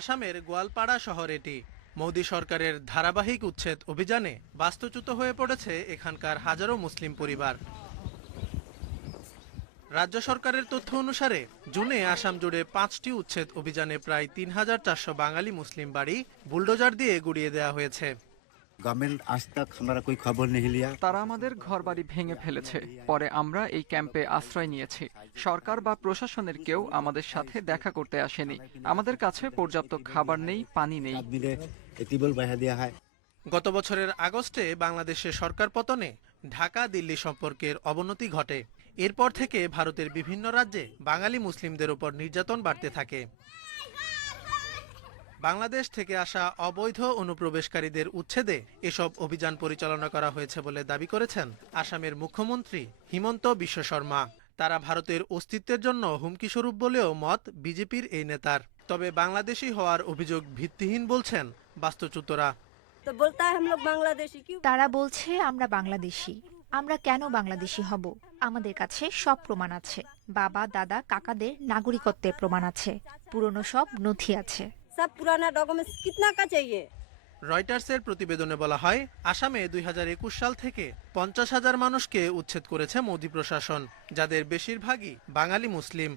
আসামের গোয়ালপাড়া শহর এটি মোদী সরকারের ধারাবাহিক উচ্ছেদ অভিযানে বাস্তুচ্যুত হয়ে পড়েছে এখানকার হাজারো মুসলিম পরিবার। রাজ্য সরকারের তথ্য অনুসারে, জুনে আসাম জুড়ে পাঁচটি উচ্ছেদ অভিযানে প্রায় তিন হাজার চারশো বাঙালি মুসলিম বাড়ি বুলডোজার দিয়ে গুড়িয়ে দেওয়া হয়েছে। गवर्नमेंट आज तक हमारा कोई खबर नहीं लिया তারা আমাদের ঘরবাড়ি ভেঙে ফেলেছে পরে আমরা এই ক্যাম্পে আশ্রয় নিয়েছি সরকার বা প্রশাসনের কেউ আমাদের সাথে দেখা করতে আসেনি আমাদের কাছে পর্যাপ্ত খাবার নেই পানি নেই आदमी ने टेबल बढ़ा दिया है গত বছরের আগস্টে বাংলাদেশে সরকার পতনে ঢাকা দিল্লি সম্পর্কের অবনতি ঘটে এরপর থেকে ভারতের বিভিন্ন রাজ্যে বাঙালি মুসলিমদের উপর নির্যাতন বাড়তে থাকে বাংলাদেশ থেকে আসা অবৈধ অনুপ্রবেশকারীদের উচ্ছেদে এসব অভিযান পরিচালনা করা হয়েছে বলে দাবি করেছেন আসামের মুখ্যমন্ত্রী হিমন্ত বিশ্ব শর্মা। তারা ভারতের অস্তিত্বের জন্য হুমকিস্বরূপ বলেও মত বিজেপির এই নেতার। তবে বাংলাদেশি হওয়ার অভিযোগ ভিত্তিহীন বলছেন বাস্তুচ্যুতরা। তারা বলছে আমরা বাংলাদেশি। আমরা কেন বাংলাদেশি হব? আমাদের কাছে সব প্রমাণ আছে। বাবা দাদা কাকাদের নাগরিকত্বের প্রমাণ আছে। পুরনো সব নথি আছে। সব পুরানা ডকুমেন্টস কিতনা কা চাইয়ে? রয়টার্সের প্রতিবেদনে বলা হয়, আসামে দুই হাজার একুশ সাল থেকে পঞ্চাশ হাজার মানুষকে উচ্ছেদ করেছে মোদী প্রশাসন, যাদের বেশিরভাগই বাঙালি মুসলিম।